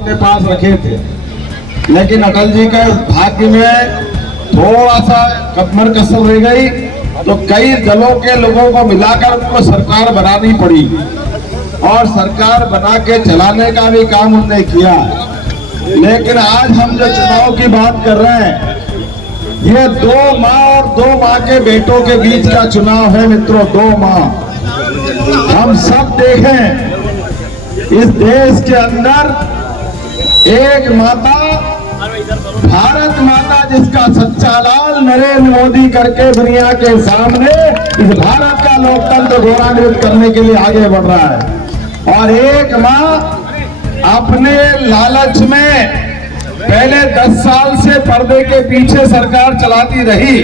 अपने पास रखे थे, लेकिन अटल जी के भाग्य में थोड़ा सा कमर कसर रह गई, तो कई दलों के लोगों को मिलाकर उनको सरकार बनानी पड़ी और सरकार बना के चलाने का भी काम उन्होंने किया। लेकिन आज हम जो चुनाव की बात कर रहे हैं, ये 2 माँ और 2 माँ के बेटों के बीच का चुनाव है मित्रों। 2 माँ हम सब देखें, इस देश के अंदर एक माता, भारत माता, जिसका सच्चा लाल नरेंद्र मोदी करके दुनिया के सामने इस भारत का लोकतंत्र गौरवान्वित करने के लिए आगे बढ़ रहा है। और एक माँ अपने लालच में पहले 10 साल से पर्दे के पीछे सरकार चलाती रही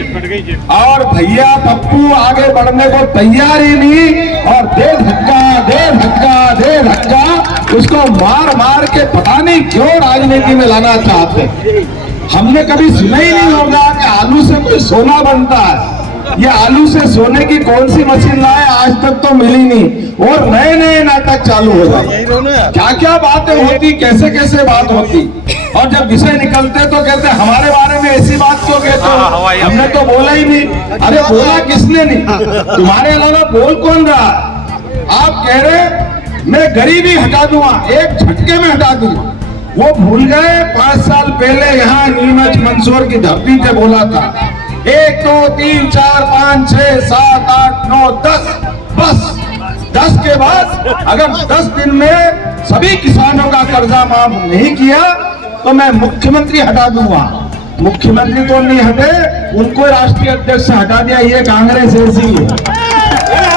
और भैया पप्पू आगे बढ़ने को तैयार ही नहीं, और दे धक्का दे धक्का दे धक्का उसको मार मार के पता नहीं क्यों राजनीति में लाना चाहते। हमने कभी सुना ही नहीं होगा कि आलू से कोई सोना बनता है। ये आलू से सोने की कौन सी मशीन लाए, आज तक तो मिली नहीं। और नए नए नाटक चालू हो जाए, क्या क्या बातें होती, कैसे कैसे बात होती, और जब विषय निकलते तो कहते हमारे बारे में ऐसी बात क्यों कहते हो, हमने तो बोला ही नहीं। अरे बोला किसने नहीं, तुम्हारे अलावा बोल कौन रहा। आप कह रहे मैं गरीबी हटा दूंगा, एक झटके में हटा दूंगा। वो भूल गए 5 साल पहले यहाँ नीमच मंदसौर की धरती पे बोला था 1 2 3 4 5 6 7 8 9 10, बस 10 के बाद अगर 10 दिन में सभी किसानों का कर्जा माफ नहीं किया तो मैं मुख्यमंत्री हटा दूंगा। मुख्यमंत्री तो नहीं हटे, उनको राष्ट्रीय अध्यक्ष से हटा दिया। ये कांग्रेस ऐसी है।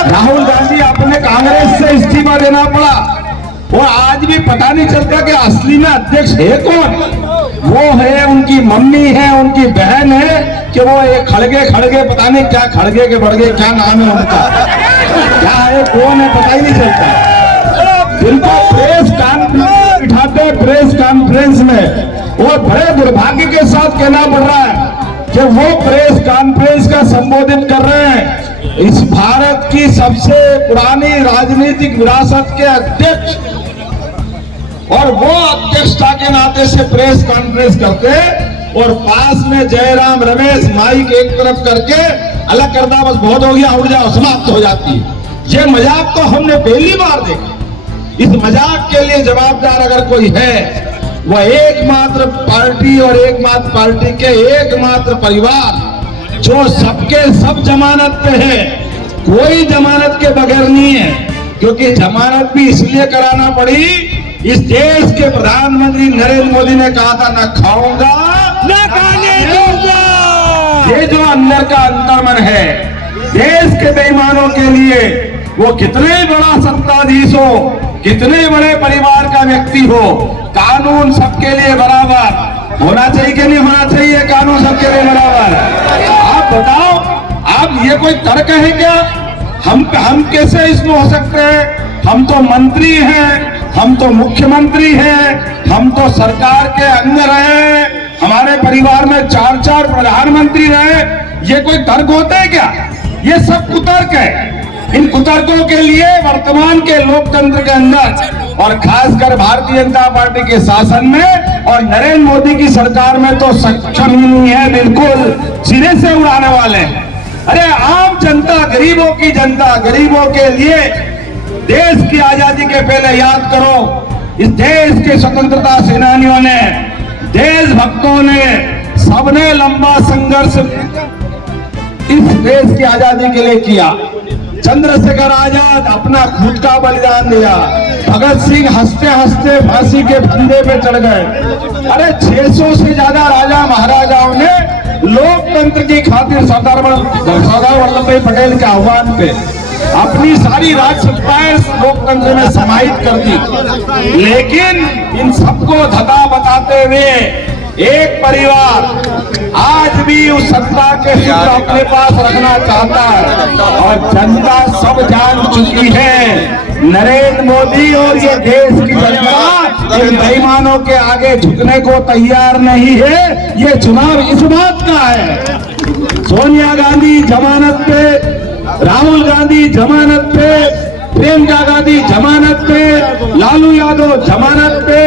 राहुल गांधी अपने कांग्रेस से इस्तीफा देना पड़ा, और आज भी पता नहीं चलता कि असली में अध्यक्ष है कौन। वो है उनकी मम्मी है, उनकी बहन है, कि वो एक खड़गे खड़गे पता नहीं क्या, खड़गे के बड़गे क्या नाम है उनका, क्या है कौन है पता ही नहीं चलता। जिनको प्रेस कॉन्फ्रेंस बिठाते प्रेस कॉन्फ्रेंस में, और बड़े दुर्भाग्य के साथ कहना पड़ रहा है कि वो प्रेस कॉन्फ्रेंस का संबोधित कर रहे हैं इस भारत की सबसे पुरानी राजनीतिक विरासत के अध्यक्ष, और वो अध्यक्षता के नाते से प्रेस कॉन्फ्रेंस करते, और पास में जयराम रमेश माइक एक तरफ करके अलग कर दा, बस बहुत हो गया, उड़ जाओ, समाप्त हो जाती है। ये मजाक तो हमने पहली बार देखा। इस मजाक के लिए जवाबदार अगर कोई है, वह एकमात्र पार्टी और एकमात्र पार्टी के एकमात्र परिवार जो सबके सब जमानत पे है, कोई जमानत के बगैर नहीं है। क्योंकि जमानत भी इसलिए कराना पड़ी, इस देश के प्रधानमंत्री नरेंद्र मोदी ने कहा था न खाऊंगा न खाने दूंगा। ये जो अंदर का अंतर्मन है देश के बेईमानों के लिए, वो कितने बड़ा सत्ताधीश हो, कितने बड़े परिवार का व्यक्ति हो, कानून सबके लिए बराबर होना चाहिए कि नहीं होना चाहिए? कानून सबके लिए बराबर। आप बताओ, आप ये कोई तर्क है क्या? हम कैसे इसमें हो सकते हैं? हम तो मंत्री हैं, हम तो मुख्यमंत्री हैं, हम तो सरकार के अंग रहे, हमारे परिवार में 4 प्रधानमंत्री रहे। ये कोई तर्क होता है क्या? ये सब कुतर्क है। इन कुतर्कों के लिए वर्तमान के लोकतंत्र के अंदर और खासकर भारतीय जनता पार्टी के शासन में और नरेंद्र मोदी की सरकार में तो सक्षम ही नहीं है, बिल्कुल सिरे से उड़ाने वाले हैं। अरे आम जनता, गरीबों की जनता, गरीबों के लिए देश की आजादी के पहले याद करो, इस देश के स्वतंत्रता सेनानियों ने, देशभक्तों ने, सबने लंबा संघर्ष इस देश की आजादी के लिए किया। चंद्रशेखर आजाद अपना खुद का बलिदान दिया, भगत सिंह हंसते हंसते फांसी के फंदे पे चढ़ गए। अरे 600 से ज्यादा राजा महाराजाओं ने लोकतंत्र की खातिर सरदार वल्लभ भाई पटेल के आह्वान पे अपनी सारी राजसत्ताएं लोकतंत्र में समाहित कर दी। लेकिन इन सबको धता बताते हुए एक परिवार आज भी उस सत्ता के सूत्र अपने पास रखना चाहता है, और जनता सब जान चुकी है नरेंद्र मोदी और ये देश की जनता इन बेईमानों के आगे झुकने को तैयार नहीं है। ये चुनाव इस बात का है। सोनिया गांधी जमानत पे, राहुल गांधी जमानत पे, प्रियंका गांधी जमानत पे, लालू यादव जमानत पे,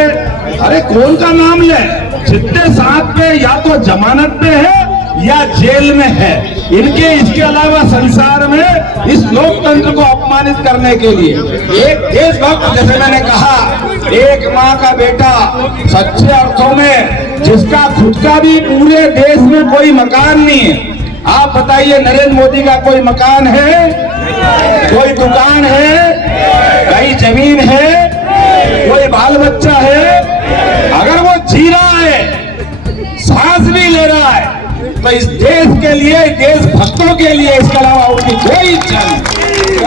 अरे कौन का नाम ले, जितने साथ पे या तो जमानत पे है या जेल में है, इनके इसके अलावा संसार में इस लोकतंत्र को अपमानित करने के लिए एक देशभक्त, जैसे मैंने कहा, एक माँ का बेटा सच्चे अर्थों में, जिसका खुद का भी पूरे देश में कोई मकान नहीं है। आप बताइए, नरेंद्र मोदी का कोई मकान है, कोई दुकान है, कहीं जमीन है, कोई बाल बच्चा है? अगर वो जी रहा है, सांस भी ले रहा है, तो इस देश के लिए, देशभक्तों के लिए, इसके अलावा उनकी कोई इच्छा नहीं।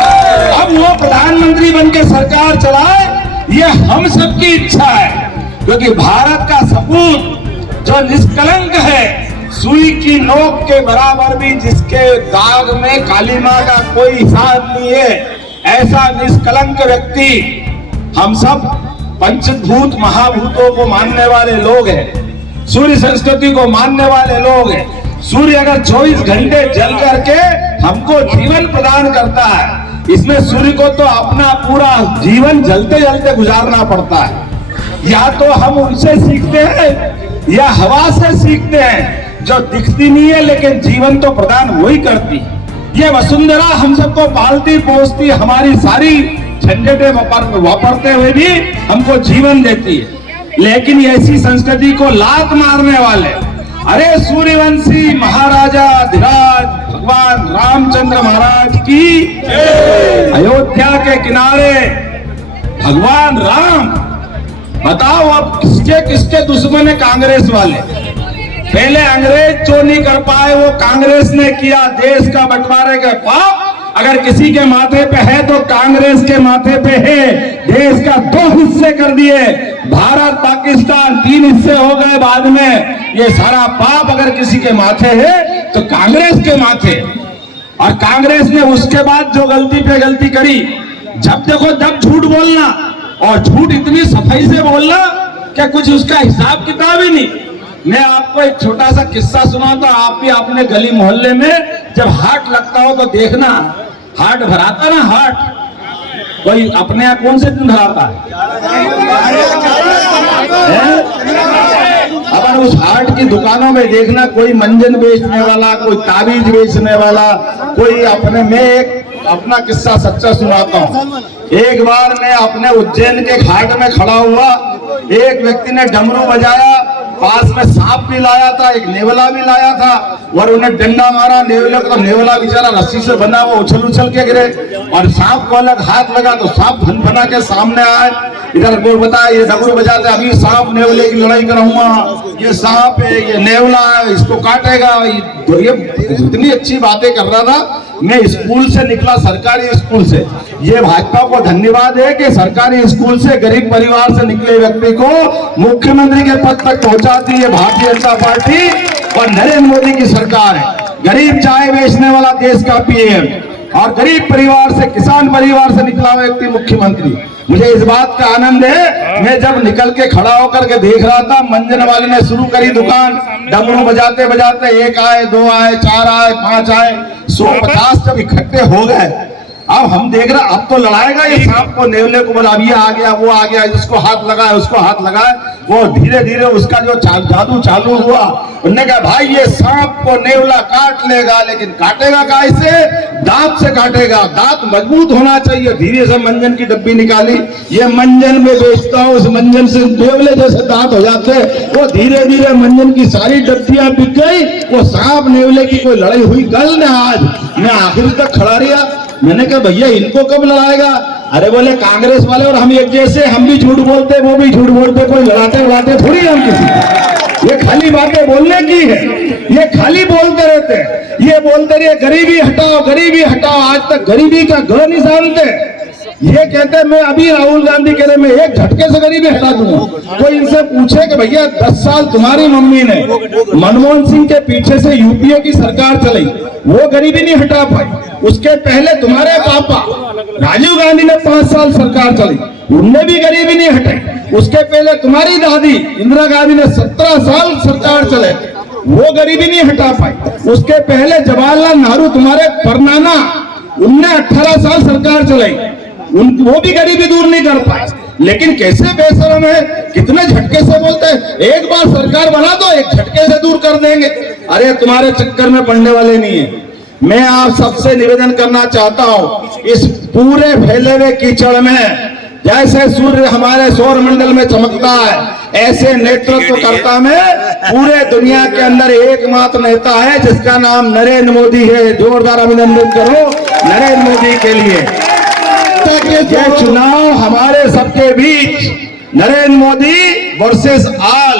अब वो प्रधानमंत्री बनके सरकार चलाए, ये हम सबकी इच्छा है, क्योंकि भारत का सपूत जो निष्कलंक है, सुई की नोक के बराबर भी जिसके दाग में काली मां का कोई हिसाब नहीं है, ऐसा निष्कलंक व्यक्ति, हम सब पंचभूत महाभूतों को मानने वाले लोग हैं, सूर्य संस्कृति को मानने वाले लोग हैं। सूर्य अगर 24 घंटे जल करके हमको जीवन प्रदान करता है, इसमें सूर्य को तो अपना पूरा जीवन जलते जलते गुजारना पड़ता है। या तो हम उनसे सीखते हैं या हवा से सीखते हैं, जो दिखती नहीं है लेकिन जीवन तो प्रदान वही करती। ये वसुंधरा हम सबको पालती पोसती, हमारी सारी झंझटें वापरते हुए भी हमको जीवन देती है। लेकिन ऐसी संस्कृति को लात मारने वाले, अरे सूर्यवंशी महाराजा धीराज भगवान रामचंद्र महाराज की अयोध्या के किनारे भगवान राम, बताओ अब किसके किसके दुश्मन है? कांग्रेस वाले। पहले अंग्रेज जो नहीं कर पाए वो कांग्रेस ने किया, देश का बंटवारे का पाप अगर किसी के माथे पे है तो कांग्रेस के माथे पे है। देश का 2 हिस्से कर दिए, भारत पाकिस्तान 3 हिस्से हो गए बाद में। ये सारा पाप अगर किसी के माथे है तो कांग्रेस के माथे। और कांग्रेस ने उसके बाद जो गलती पे गलती करी, जब देखो जब झूठ बोलना, और झूठ इतनी सफाई से बोलना क्या कुछ उसका हिसाब किताब ही नहीं। मैं आपको एक छोटा सा किस्सा सुनाता, आप भी अपने गली मोहल्ले में जब हाट लगता हो तो देखना, हाट भराता ना, हाट कोई अपने यहाँ कौन से दिन भराता है? अपन उस हाट की दुकानों में देखना, कोई मंजन बेचने वाला, कोई ताबीज बेचने वाला, कोई अपने, में एक अपना किस्सा सच्चा सुनाता हूँ। एक बार मैं अपने उज्जैन के घाट में खड़ा हुआ, एक व्यक्ति ने डमरू बजाया, पास में सांप भी लाया था, एक नेवला भी लाया था, और उन्हें डंडा मारा नेवले को, तो नेवला बेचारा रस्सी से बना वो उछल उछल के गिरे, और सांप को अलग हाथ लगा तो सांप भन भना के सामने आए। इधर बोल बताया, ये डमरू बजाते, अभी सांप नेवले की लड़ाई कराऊंगा, ये सांप है, ये नेवला है, इसको काटेगा। ये इतनी अच्छी बातें कर रहा था। मैं स्कूल से निकला, सरकारी स्कूल से। ये भाजपा को धन्यवाद है कि सरकारी स्कूल से गरीब परिवार से निकले व्यक्ति को मुख्यमंत्री के पद तक पहुंचाती है भारतीय जनता पार्टी और नरेंद्र मोदी की सरकार है। गरीब चाय बेचने वाला देश का पीएम और गरीब परिवार से, किसान परिवार से निकला व्यक्ति मुख्यमंत्री। मुझे इस बात का आनंद है, मैं जब निकल के खड़ा होकर के देख रहा था, मंजन वाले ने शुरू करी दुकान, डमरू बजाते बजाते 1 आए, 2 आए, 4 आए, 5 आए, 150 जब इकट्ठे हो गए। अब हम देख रहे, अब तो लड़ाएगा ये सांप को, नेवले को, बोला अब ये आ गया, वो आ गया, जिसको हाथ लगा है उसको हाथ लगाए। वो धीरे धीरे उसका जो जादू चालू हुआ, उन्होंने कहा भाई ये सांप को नेवला काट लेगा, लेकिन काटेगा कैसे? दांत से काटेगा, दांत मजबूत होना चाहिए। धीरे से मंजन की डब्बी निकाली, ये मंजन में बेचता हूँ, उस मंजन से नेवले जैसे दांत हो जाते। वो धीरे धीरे मंजन की सारी डब्बियां बिक गई। वो सांप नेवले की कोई लड़ाई हुई कल ने आज। मैं आखिर तक खड़ा रहा, मैंने कहा भैया इनको कब लड़ाएगा? अरे बोले कांग्रेस वाले और हम एक जैसे, हम भी झूठ बोलते, वो भी झूठ बोलते, कोई लड़ाते थोड़ी हम किसी। ये खाली बातें बोलने की है, ये खाली बोलते रहते हैं, ये बोलते रहे गरीबी हटाओ, गरीबी हटाओ। आज तक गरीबी का घर नहीं जानते। ये कहते हैं मैं अभी राहुल गांधी कह रहे मैं एक झटके से गरीबी हटा दूंगा। कोई इनसे पूछे कि भैया 10 साल तुम्हारी मम्मी ने मनमोहन सिंह के पीछे से यूपीए की सरकार चलाई, वो गरीबी नहीं हटा पाई। उसके पहले तुम्हारे पापा राजीव गांधी ने 5 साल सरकार चलाई, उनने भी गरीबी नहीं हटाई। उसके पहले तुम्हारी दादी इंदिरा गांधी ने 17 साल सरकार चले, वो गरीबी नहीं हटा पाई। उसके पहले जवाहरलाल नेहरू तुम्हारे परनाना, उनने 18 साल सरकार चलाई, वो भी गरीबी दूर नहीं कर पाए। लेकिन कैसे बेशरम है, कितने झटके से बोलते हैं, एक बार सरकार बना दो एक झटके से दूर कर देंगे। अरे तुम्हारे चक्कर में पड़ने वाले नहीं है। मैं आप सबसे निवेदन करना चाहता हूं, इस पूरे फैले हुए कीचड़ में जैसे सूर्य हमारे सौर मंडल में चमकता है, ऐसे नेतृत्वकर्ता में पूरे दुनिया के अंदर एकमात्र नेता है जिसका नाम नरेंद्र मोदी है। जोरदार अभिनंदन करो नरेंद्र मोदी के लिए। ये चुनाव हमारे सबके बीच नरेंद्र मोदी वर्सेस आल,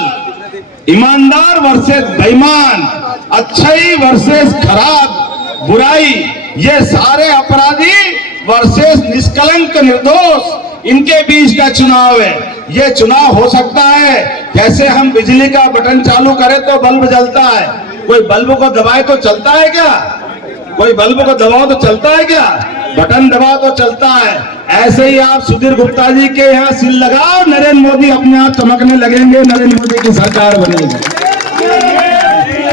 ईमानदार वर्सेस बेईमान, अच्छाई वर्सेस खराब बुराई, ये सारे अपराधी वर्सेस निष्कलंक निर्दोष, इनके बीच का चुनाव है। ये चुनाव हो सकता है जैसे हम बिजली का बटन चालू करें तो बल्ब जलता है, कोई बल्ब को दबाए तो चलता है क्या? कोई बल्ब को दबाओ तो चलता है क्या? बटन दबाओ तो चलता है। ऐसे ही आप सुधीर गुप्ता जी के यहाँ सिल लगाओ, नरेंद्र मोदी अपने आप चमकने लगेंगे, नरेंद्र मोदी की सरकार बनेगी।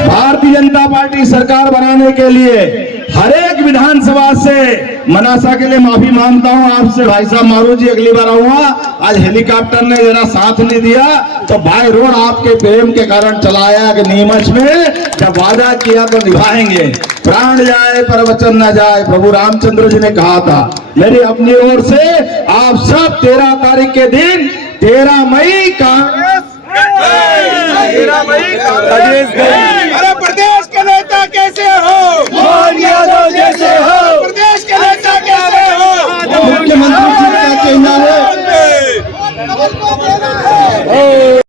भारतीय जनता पार्टी सरकार बनाने के लिए हर एक विधानसभा से मनासा के लिए माफी मांगता हूं आपसे भाई साहब मारू जी, अगली बार आऊंगा। आज हेलीकॉप्टर ने जरा साथ नहीं दिया तो बाय रोड आपके प्रेम के कारण चलाया कि नीमच में जब वादा किया तो निभाएंगे, प्राण जाए पर वचन न जाए, प्रभु रामचंद्र जी ने कहा था। मेरी अपनी ओर से आप सब 13 तारीख के दिन 13 मई कांग्रेस